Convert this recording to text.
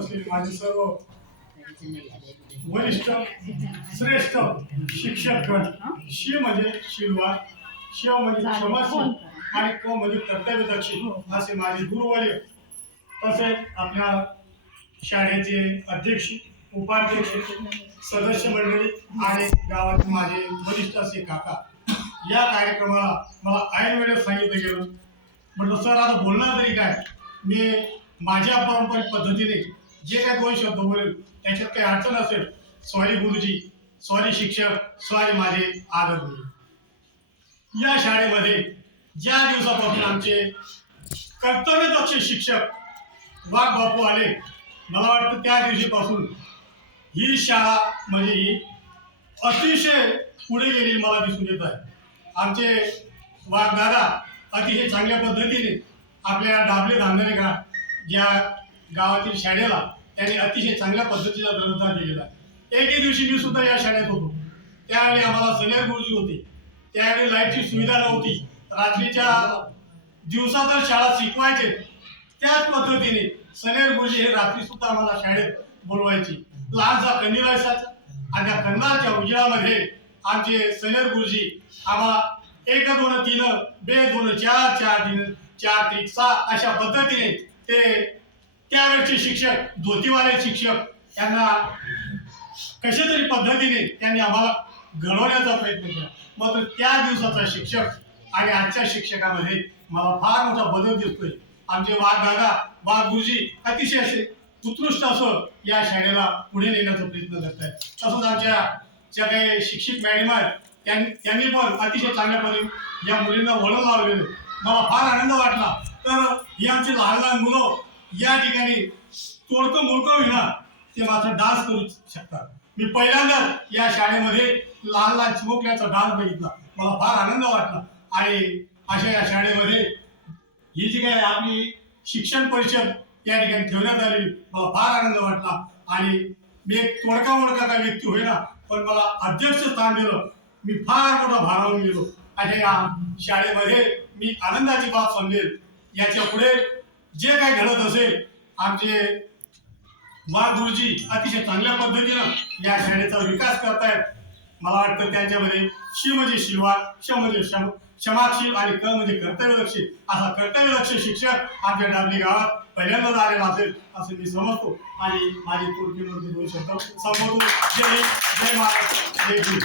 असलेले माझे सर्व वरिष्ठ श्रेष्ठ शिक्षकगण, शी म्हणजे शीलवान, शिव म्हणजे क्षमाशील आणि क म्हणजे कर्तव्यदक्ष असे माझे गुरुवर्य, तसेच आपल्या शाळेचे अध्यक्ष, उपाध्यक्ष, सदस्य मंडळी आणि गावातील माझे वरिष्ठ असे काका, या कार्यक्रमाला मला ऐन वेळेस सांगितलं गेलं. म्हटलं सर आता बोलणार तरी काय, मी माझ्या पारंपरिक पद्धतीने जे काही दोन शब्द बोलेल त्याच्यात काही अडचण असेल, सॉरी गुरुजी, सॉरी शिक्षक, सॉरी माझे आदरणीय. या शाळेमध्ये ज्या दिवसापासून आमचे कर्तव्यदक्ष शिक्षक वाघ बापू आले, मला वाटतं त्या दिवशीपासून ही शाळा म्हणजे ही अतिशय पुढे गेलेली मला दिसून येत आहे. आमचे वाघ दादा अतिशय चांगल्या पद्धतीने आपल्या डाबले धांदणे का ज्या गावातील शाळेला त्यांनी अतिशय चांगल्या पद्धतीचा दर्जा दिलेला आहे. एके दिवशी मी सुद्धा या शाळेत होतो, त्यावेळी आम्हाला सनेर गुरुजी होते. त्यावेळी लाईटची सुविधा नव्हती, रात्रीच्या दिवसा तर शाळा शिकवायचे, त्याच पद्धतीने सनेर गुरुजी हे रात्री सुद्धा आम्हाला शाळेत बोलवायचे. लहानसा कंदील असायचा आणि त्या कंदाच्या उजेडामध्ये आमचे सनेर गुरुजी आम्हाला 1 2 3 2 2 4 4 3 4 3 6 अशा पद्धतीने ते त्यावेळचे शिक्षक, धोतीवाले शिक्षक, त्यांना कशा तरी पद्धतीने त्यांनी आम्हाला घडवण्याचा प्रयत्न केला. मात्र त्या दिवसाचा शिक्षक आणि आजच्या शिक्षकामध्ये मला फार मोठा बदल दिसतोय. आमचे वाघ दादा, वाघ गुरुजी अतिशय असे उत्कृष्ट असं या शाळेला पुढे नेण्याचा प्रयत्न करत आहेत. तसंच आमच्या ज्या काही शिक्षक मॅडम आहेत त्यांनी पण अतिशय चांगल्या पद्धतीने या मुलींना वळण लावलेलं. मला फार आनंद वाटला. तर ही आमची लहान लहान मुलं या ठिकाणी तोडकं मोडकं होईना ते मात्र डान्स करू शकतात. मी पहिल्यांदाच या शाळेमध्ये लहान लहान चिमुकल्याचा डान्स बघितला, मला फार आनंद वाटला. आणि अशा या शाळेमध्ये ही जी काही आपली शिक्षण परिषद या ठिकाणी ठेवण्यात आलेली, मला फार आनंद वाटला. आणि मी एक तोडका मोडका काही व्यक्ती होईना, पण मला अध्यक्ष स्थान दिलं, मी फार मोठा भारावून गेलो. अशा या शाळेमध्ये मी आनंदाची बाब समजेल. याच्या पुढे जे काही घडत असेल, आमचे वाघ गुरुजी अतिशय चांगल्या पद्धतीनं या शाळेचा विकास करतायत. मला वाटतं त्यांच्यामध्ये शी म्हणजे शीलवान, क्ष म्हणजे क्षमाशील आणि क म्हणजे कर्तव्यदक्ष असा कर्तव्यदक्ष शिक्षक आमच्या डाबली गावात पहिल्यांदाच आलेला असेल असं मी समजतो. आणि माझी तोडकीमध्ये 2 शब्द संबोधून जय हिंद, जय महाराष्ट्र, जय हिंद.